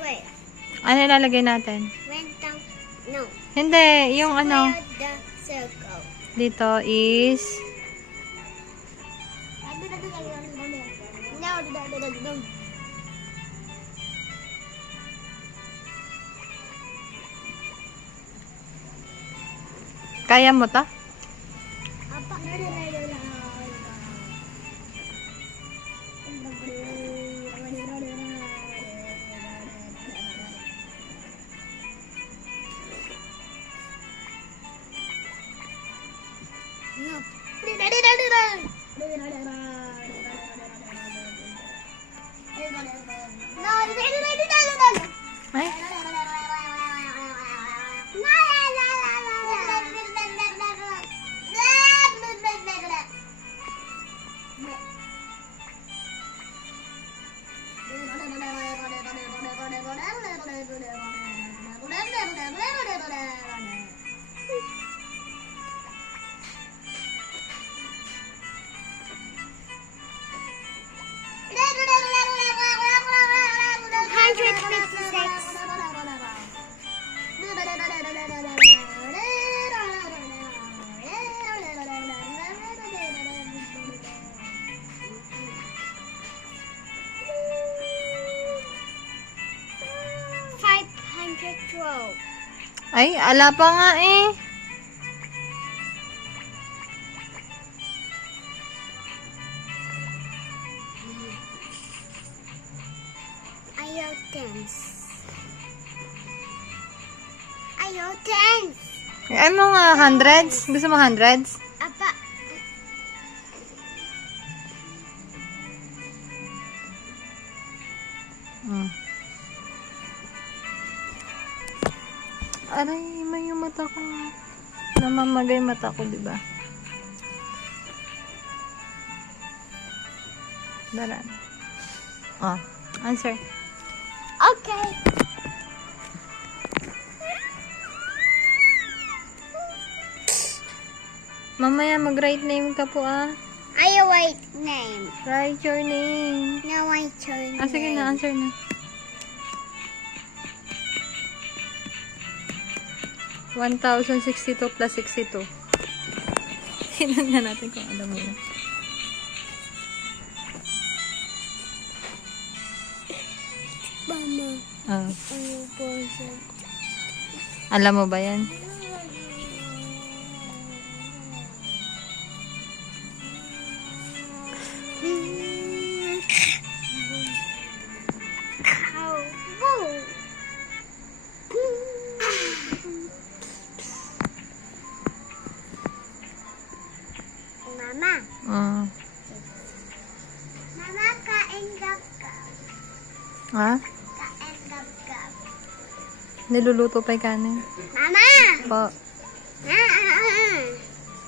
Square. Ano ilalagay natin? Rectangle. No. Hindi, yung ano, Square the circle. dito is, No. kaya mo to? Apa? Ay?512. Ay, ala pa nga eh. Ayaw tens. Ayaw tens. Ano nga, hundreds? Gusto mo hundreds? Apa? Hmm. Aray, may yung mata ko. Namamagay mata ko, diba? Daran. Oh, answer. Okay. Mamaya mag-write name ka po ah. Ayaw write name. Write your name. No, I turn. Ah, sige na, answer na. 1062 plus 62. Tingnan nga natin kung alam mo na. Mama. Ah. Ano po siya? Alam mo ba yan? Mama. Ah. Mama, kain gab-gab. Ha? Kain gab-gab. Niluluto pa yung kanin. Mama! Po.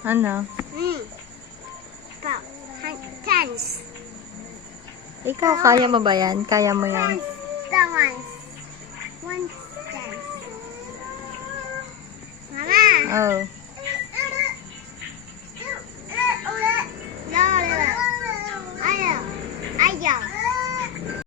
Ano? Pa, tens. Ikaw, kaya mo ba yan? Kaya mo yan? Tens. The ones. One tens. Mama! Oh.